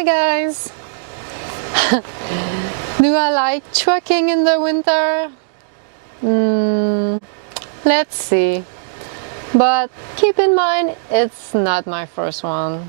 Hi guys! Do I like trekking in the winter? Let's see. But keep in mind, it's not my first one.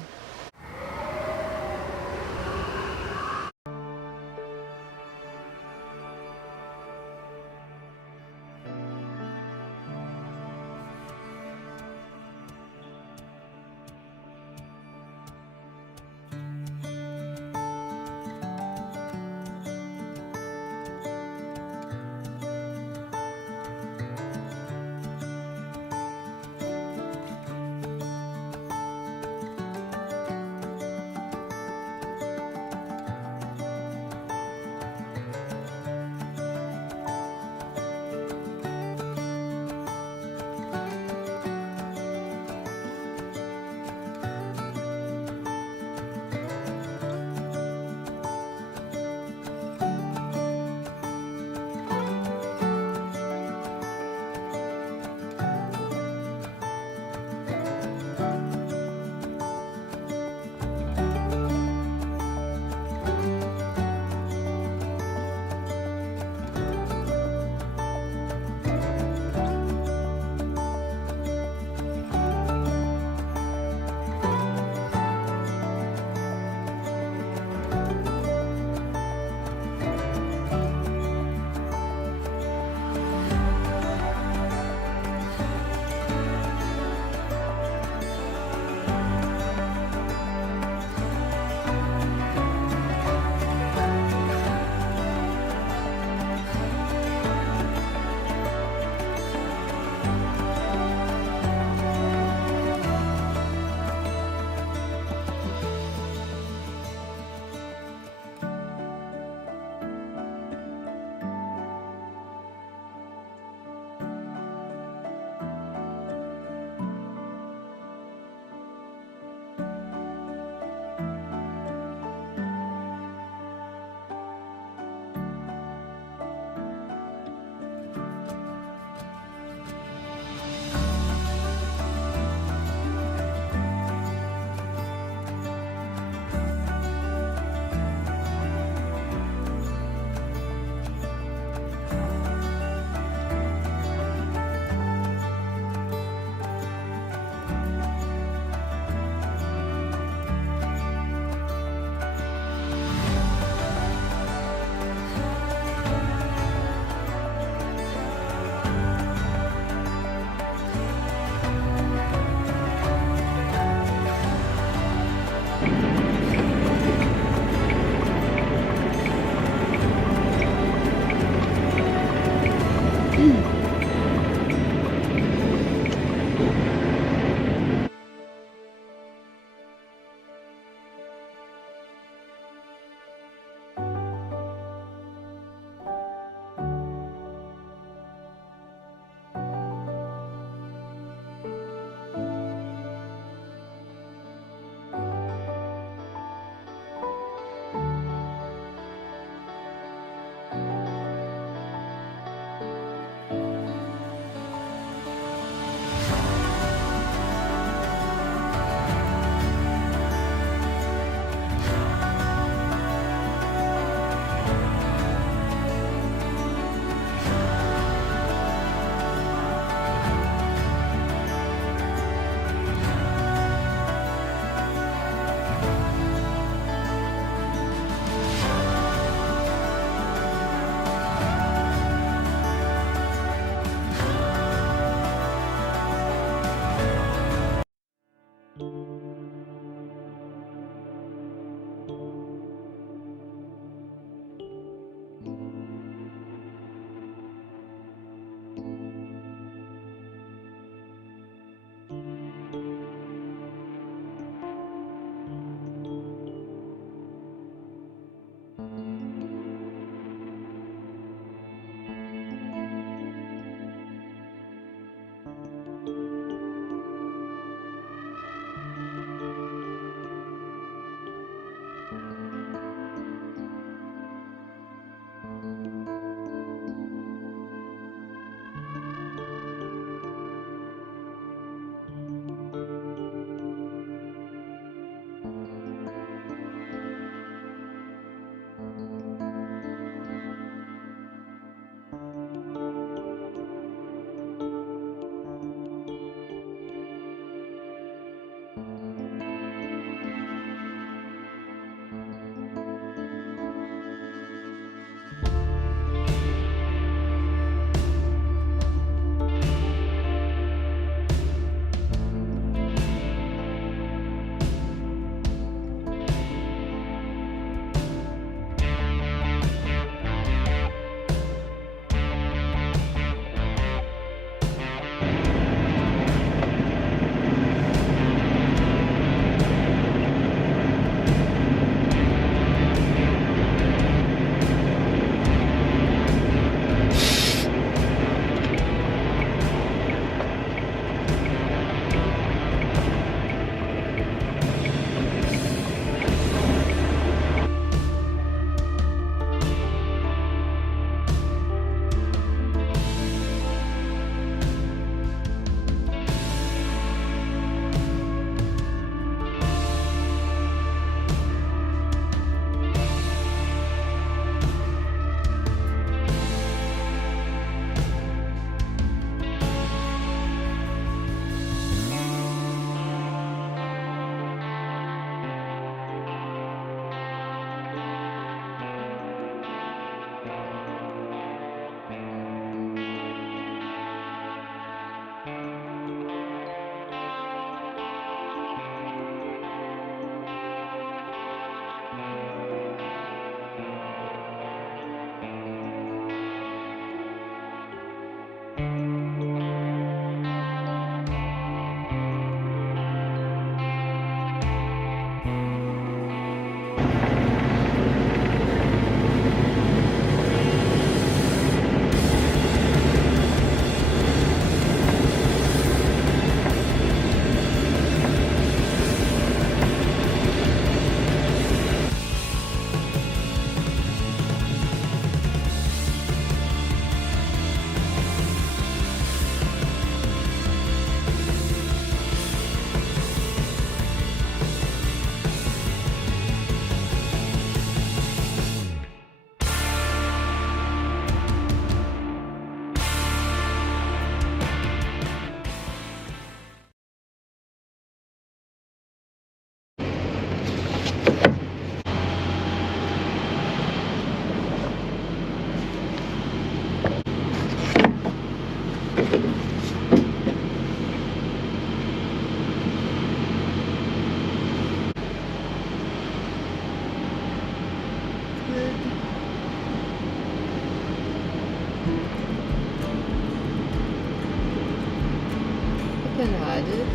can add it.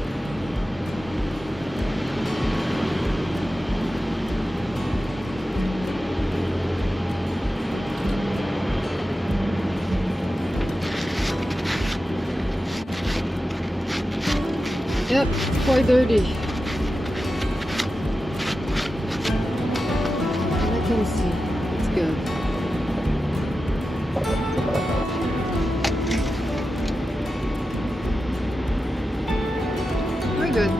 Yep, quite dirty. And I can see it's good. Very good.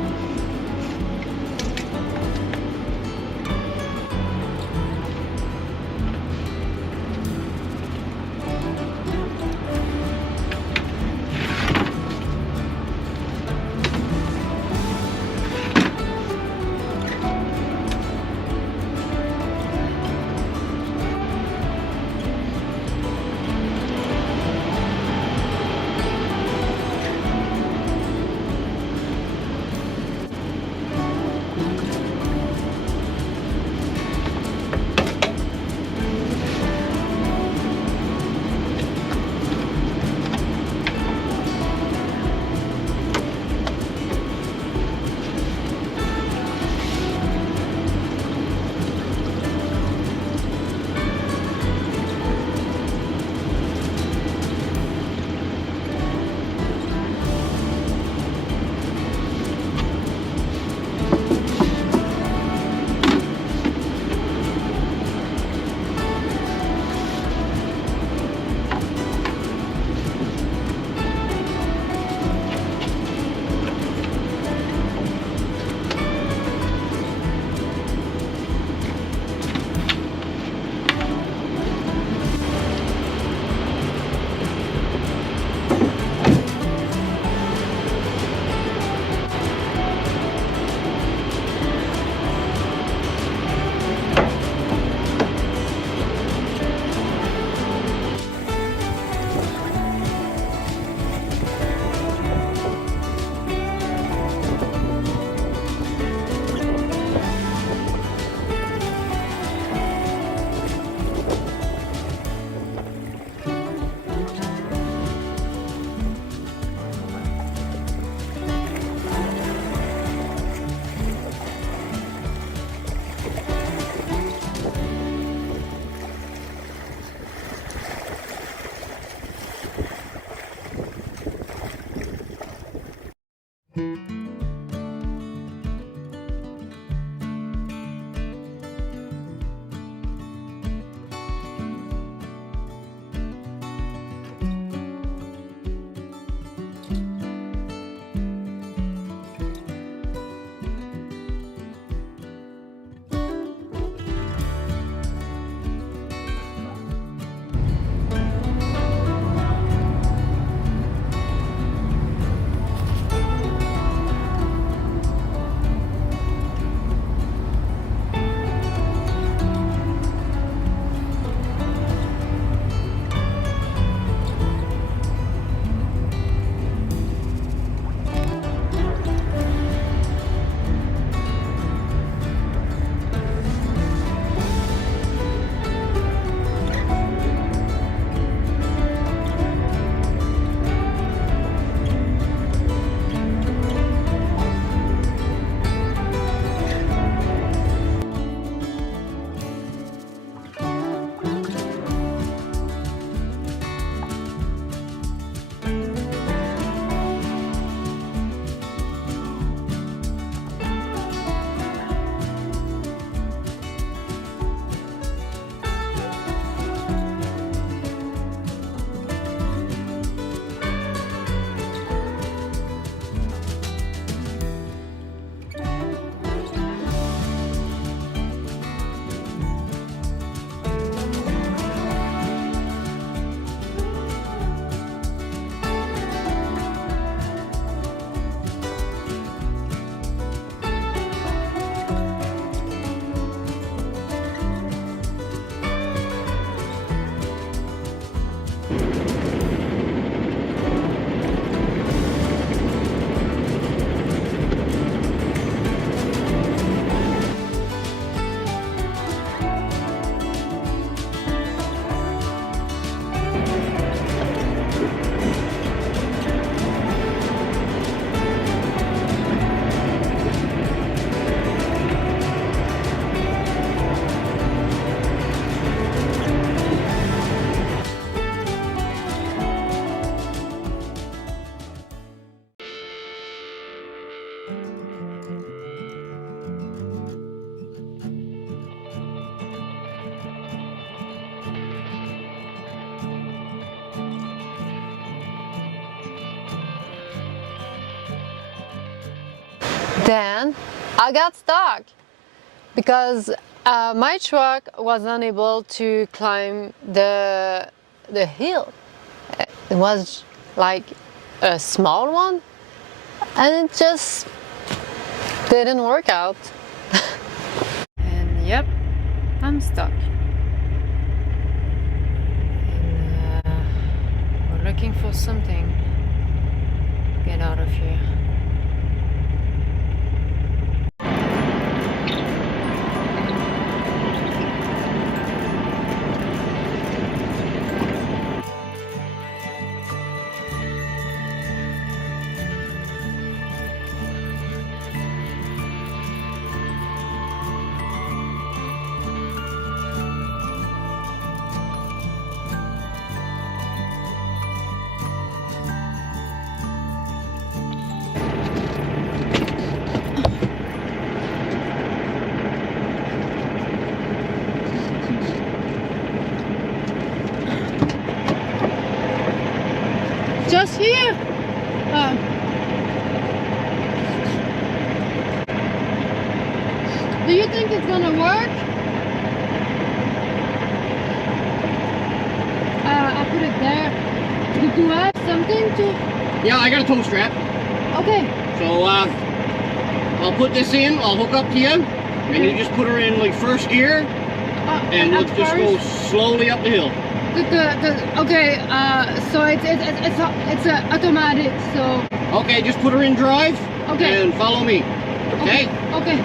Then I got stuck because my truck was unable to climb the hill. It was like a small one, and it just didn't work out. And yep, I'm stuck. And we're looking for something to get out of here. Just here. Do you think it's gonna work? I'll put it there. Do you have something to? Yeah, I got a tow strap. Okay. So I'll put this in, I'll hook up to you, and you just put her in like first gear, and we'll just go slowly up the hill. Okay, so it's automatic, so... Okay, just put her in drive, okay, and follow me, okay? Okay.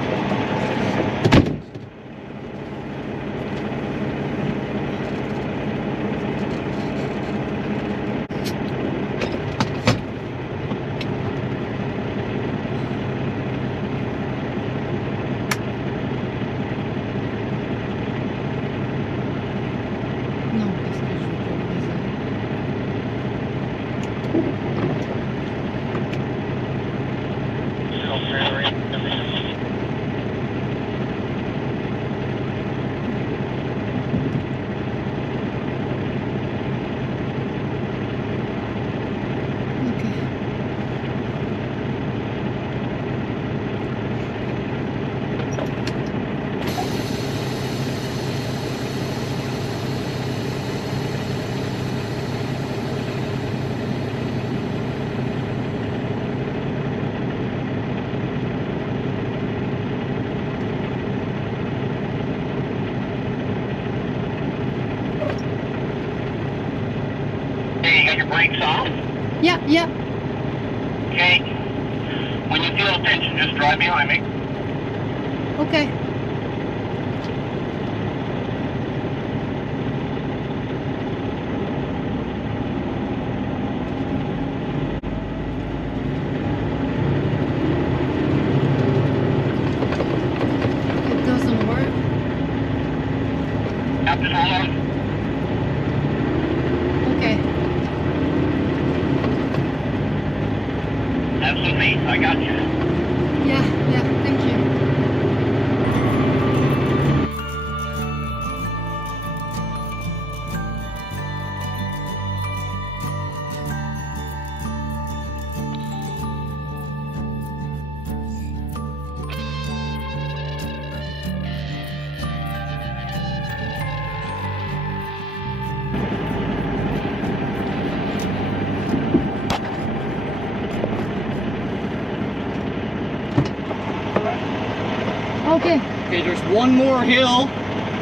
Brakes off? Yeah. Okay. When you feel tension, just drive behind me. Okay. It doesn't work. Captain, hold on. Okay. Absolutely, I got you. Yeah, thank you. Okay. Okay, there's one more hill,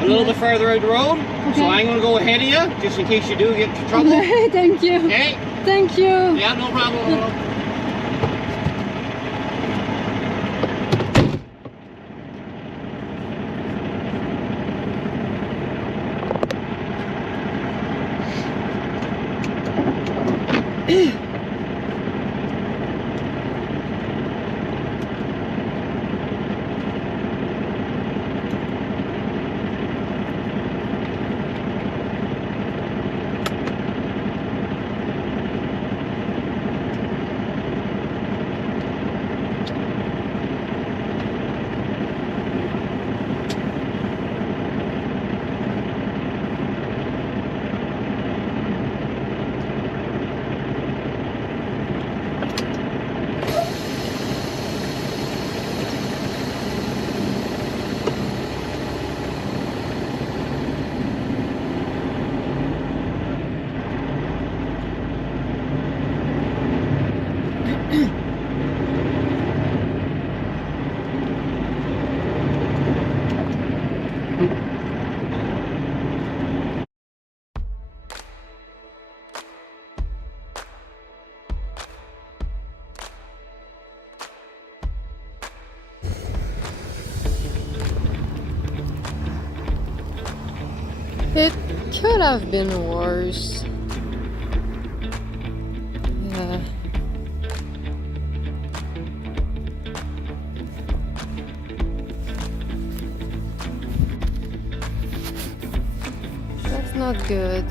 a little bit farther out the road, so I'm going to go ahead of you, just in case you do get into trouble. Okay, thank you. Okay? Thank you. Yeah, no problem. could have been worse. Yeah. That's not good.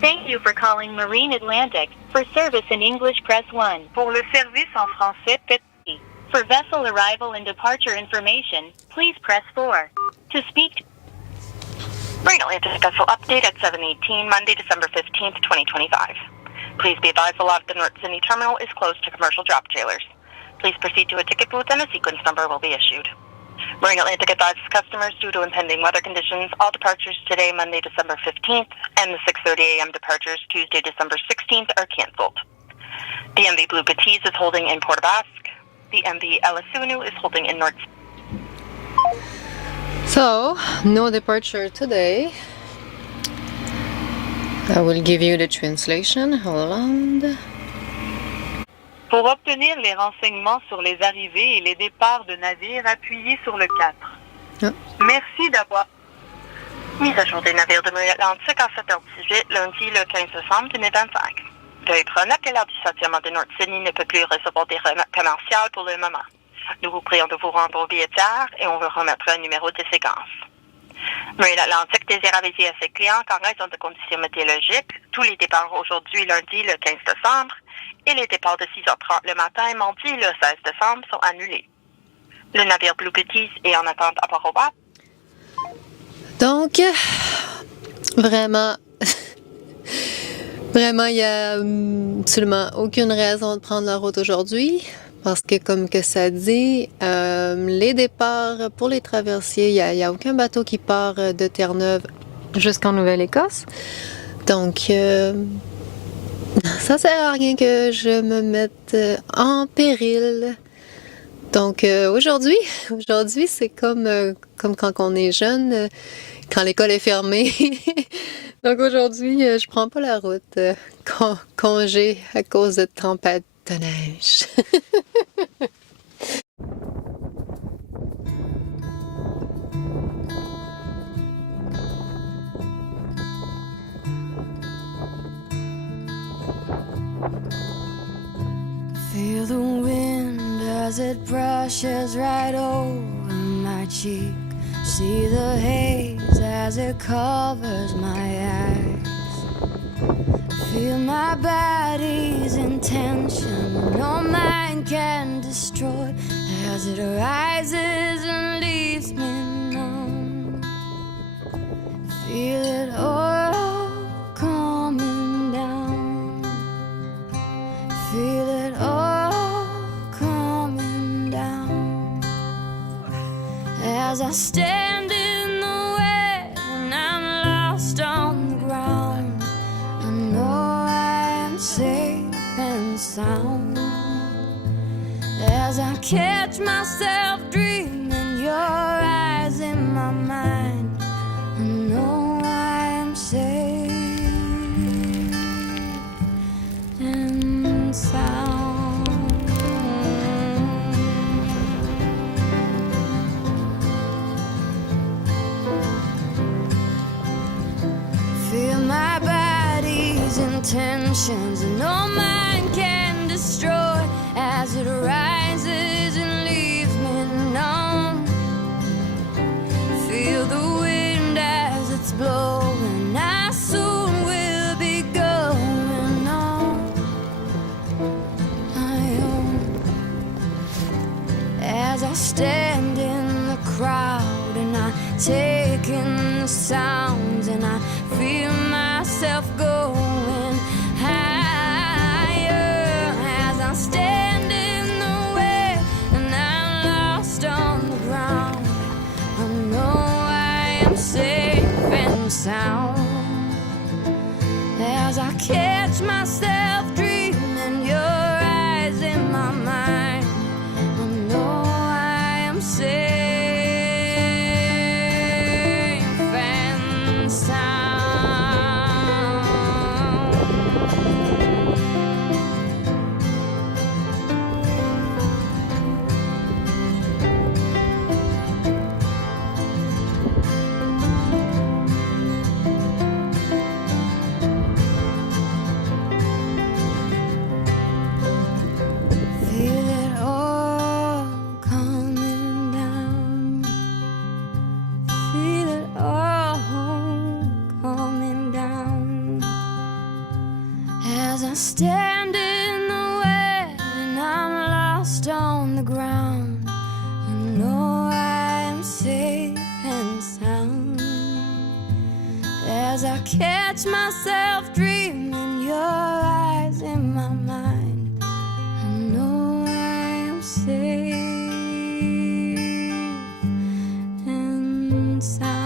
Thank you for calling Marine Atlantic. For service in English, press 1. Pour le service en français, faites 3. For vessel arrival and departure information, please press 4. To speak to Marine Atlantic vessel update at 7:18, Monday, December 15th, 2025. Please be advised the lot of the North Sydney terminal is closed to commercial drop trailers. Please proceed to a ticket booth and a sequence number will be issued. Marine Atlantic advises customers due to impending weather conditions, all departures today, Monday, December 15th, and the 6:30 a.m. departures Tuesday, December 16th are canceled. The MV Blue Baptiste is holding in Port Basque. The MV Elisunu is holding in North. So, no departure today. I will give you the translation. Hold on. Pour obtenir les renseignements sur les arrivées et les départs de navires, appuyez sur le 4. Ah. Merci d'avoir... Mise à jour des navires de Marine Atlantique à 7h18, lundi le 15 décembre 2025. Veuillez prendre note que l'air du stationnement de North Sydney ne peut plus recevoir des remarques commerciales pour le moment. Nous vous prions de vous rendre au billettière et on vous remettra un numéro de séquence. Marine Atlantique désire aviser à ses clients qu'en raison de conditions météorologiques, tous les départs aujourd'hui, lundi le 15 décembre, et les départs de 6h30 le matin et mardi le 16 décembre sont annulés. Le navire Blue Baptiste est en attente à Port-au-Bas. Donc, vraiment, vraiment, il n'y a absolument aucune raison de prendre la route aujourd'hui. Parce que, comme que ça dit, les départs pour les traversiers, il n'y a aucun bateau qui part de Terre-Neuve jusqu'en Nouvelle-Écosse. Donc, ça sert à rien que je me mette en péril. Donc, aujourd'hui, c'est comme quand on est jeune, quand l'école est fermée. Donc, aujourd'hui, je prends pas la route. Congé à cause de tempête de neige. Feel the wind as it brushes right over my cheek. See the haze as it covers my eyes. Feel my body's intention, no mind can destroy as it rises and leaves me numb. Feel it all coming down. As I stand in the wet and I'm lost on the ground, I know I am safe and sound. As I catch myself dreaming, your eyes in my mind, I know I am safe and sound. Feel my body's intentions, and no mind can destroy as it rises and leaves me numb. Feel the wind as it's blowing, I soon will be going on my own. As I stand in the crowd and I take in the sounds, and I feel myself going higher. As I stand in the way and I'm lost on the ground, I know I am safe and sound. As I catch myself dreaming, your eyes in my mind, I know I am safe and sound. Feel it all coming down. Feel it all coming down. As I stand in the wet and I'm lost on the ground, I know I am safe and sound. As I catch myself dreaming, your eyes in my mind, I know I am safe and sound.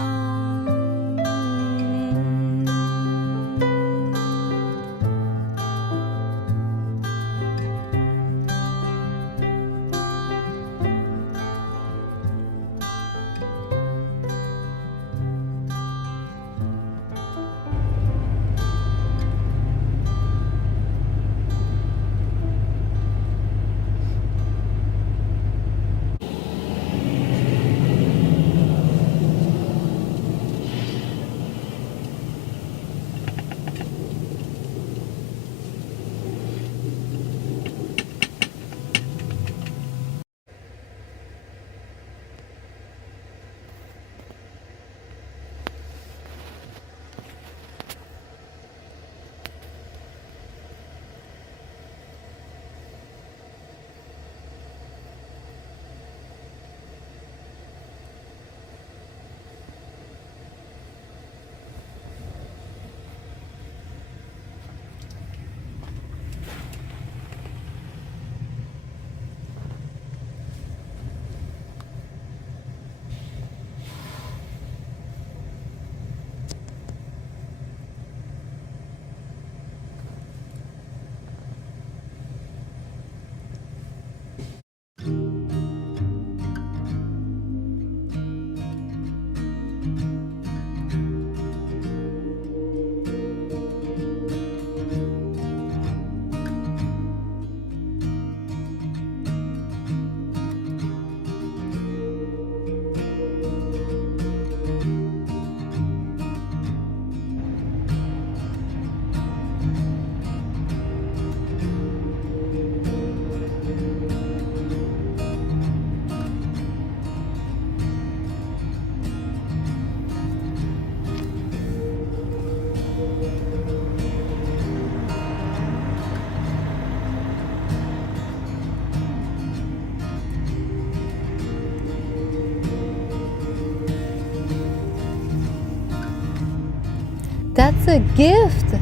That's a gift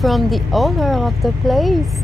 from the owner of the place.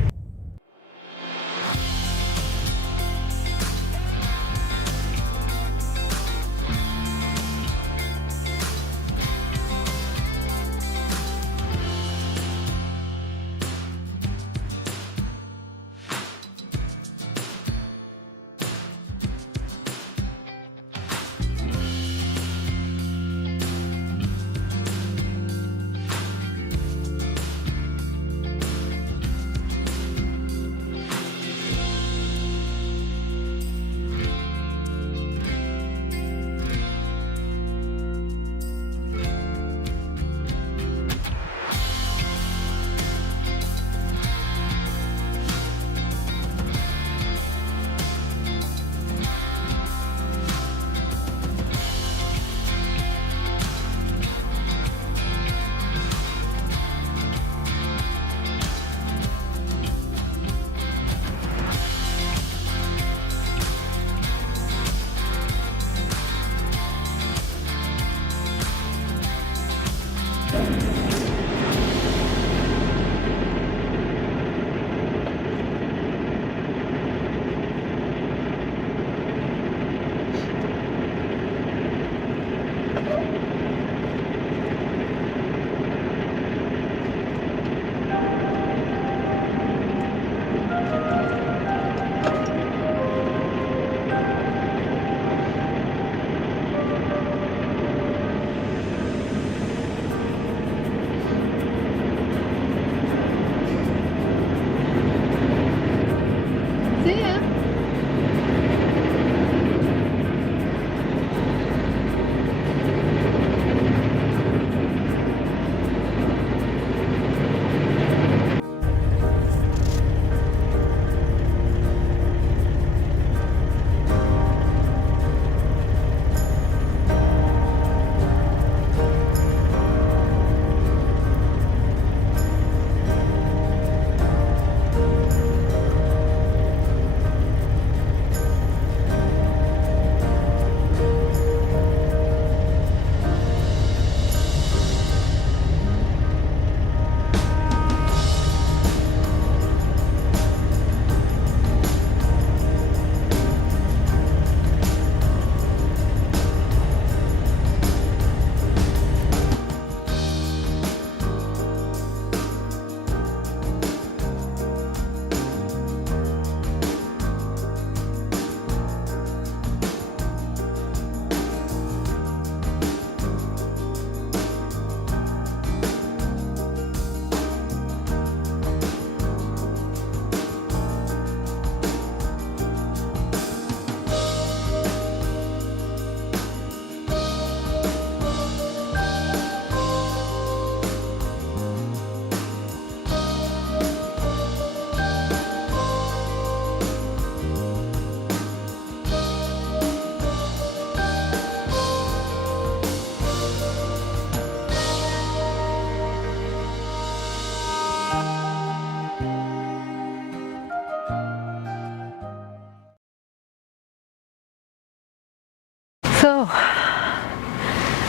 So,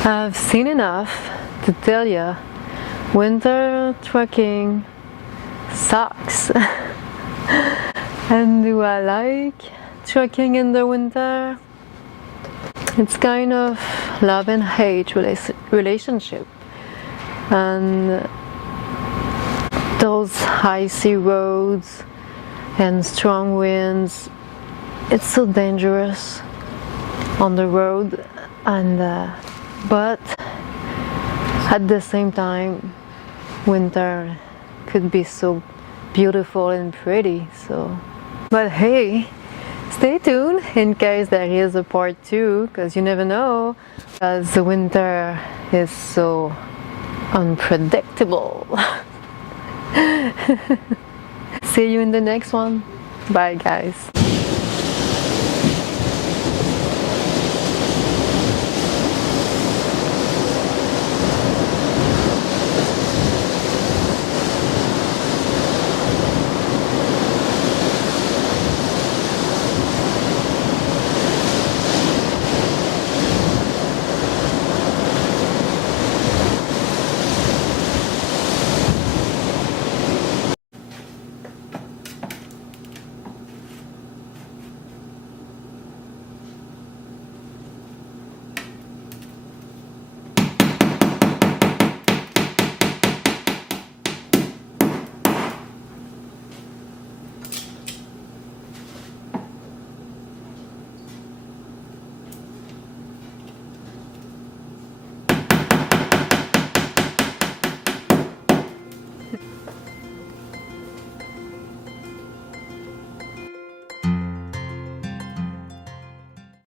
I've seen enough to tell you, winter trucking sucks. And do I like trucking in the winter? It's kind of love and hate relationship. And those icy roads and strong winds, it's so dangerous on the road, and but at the same time, winter could be so beautiful and pretty. So, but hey, stay tuned in case there is a part 2, because you never know, because the winter is so unpredictable. See you in the next one. Bye guys.